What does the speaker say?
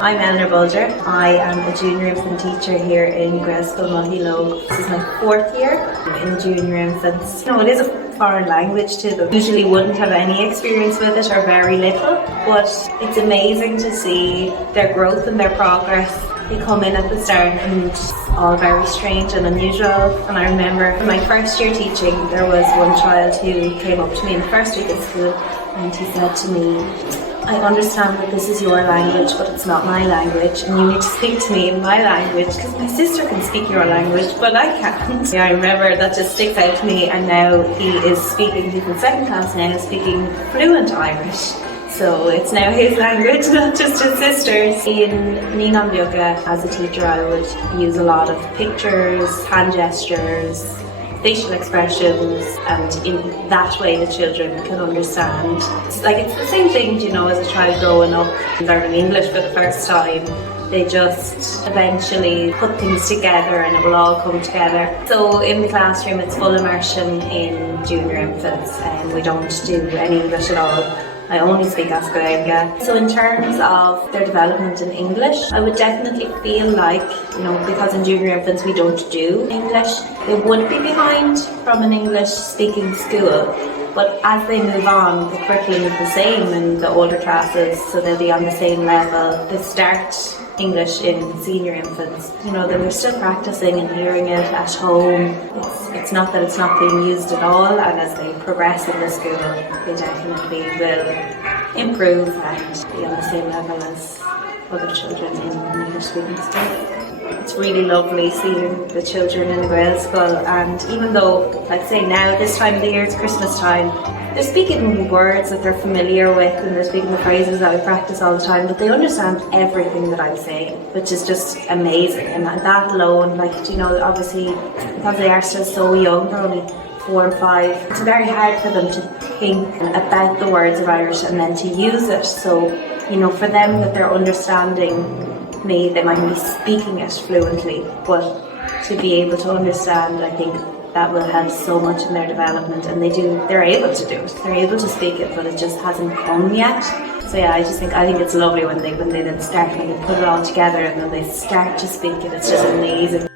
I'm Eleanor Bulger. I am a junior infant teacher here in Gaelscoil Moshíológ. This is my 4th year in junior infants. You know, it is a foreign language to them. Usually wouldn't have any experience with it or very little, but it's amazing to see their growth and their progress. They come in at the start and it's all very strange and unusual. And I remember in my first year teaching, there was one child who came up to me in the first week of school and he said to me, I understand that this is your language, but it's not my language, and you need to speak to me in my language because my sister can speak your language, but I can't. Yeah, I remember that just sticks out to me, and now he is speaking, he's in 2nd class now, speaking fluent Irish. So it's now his language, not just his sister's. In Nínan Bioga, as a teacher, I would use a lot of pictures, hand gestures, facial expressions, and in that way the children can understand. It's the same thing, you know, as a child growing up learning English for the first time. They just eventually put things together and it will all come together. So in the classroom it's full immersion in junior infants and we don't do any English at all. I only speak Gaelscoil. So in terms of their development in English, I would definitely feel like, you know, because in junior infants we don't do English, they would be behind from an English speaking school. But as they move on, the curriculum is the same in the older classes, so they'll be on the same level. They start English in senior infants. You know, they're still practicing and hearing it at home. It's not that it's not being used at all, and as they progress in the school, they definitely will improve and be on the same level as other children in an English speaking school. It's really lovely seeing the children in the Gaelscoil, and even though, like say now, this time of the year, it's Christmas time, they're speaking words that they're familiar with and they're speaking the phrases that we practice all the time, but they understand everything that I'm saying, which is just amazing. And that alone, like, you know, obviously because they are still so young, they're only 4 and 5, it's very hard for them to think about the words of Irish and then to use it. So, you know, for them that they're understanding me, they might be speaking it fluently, but to be able to understand, I think that will help so much in their development, and they're able to do it. They're able to speak it, but it just hasn't come yet. So yeah, I think it's lovely when they then start, when they put it all together and then they start to speak it. It's just amazing.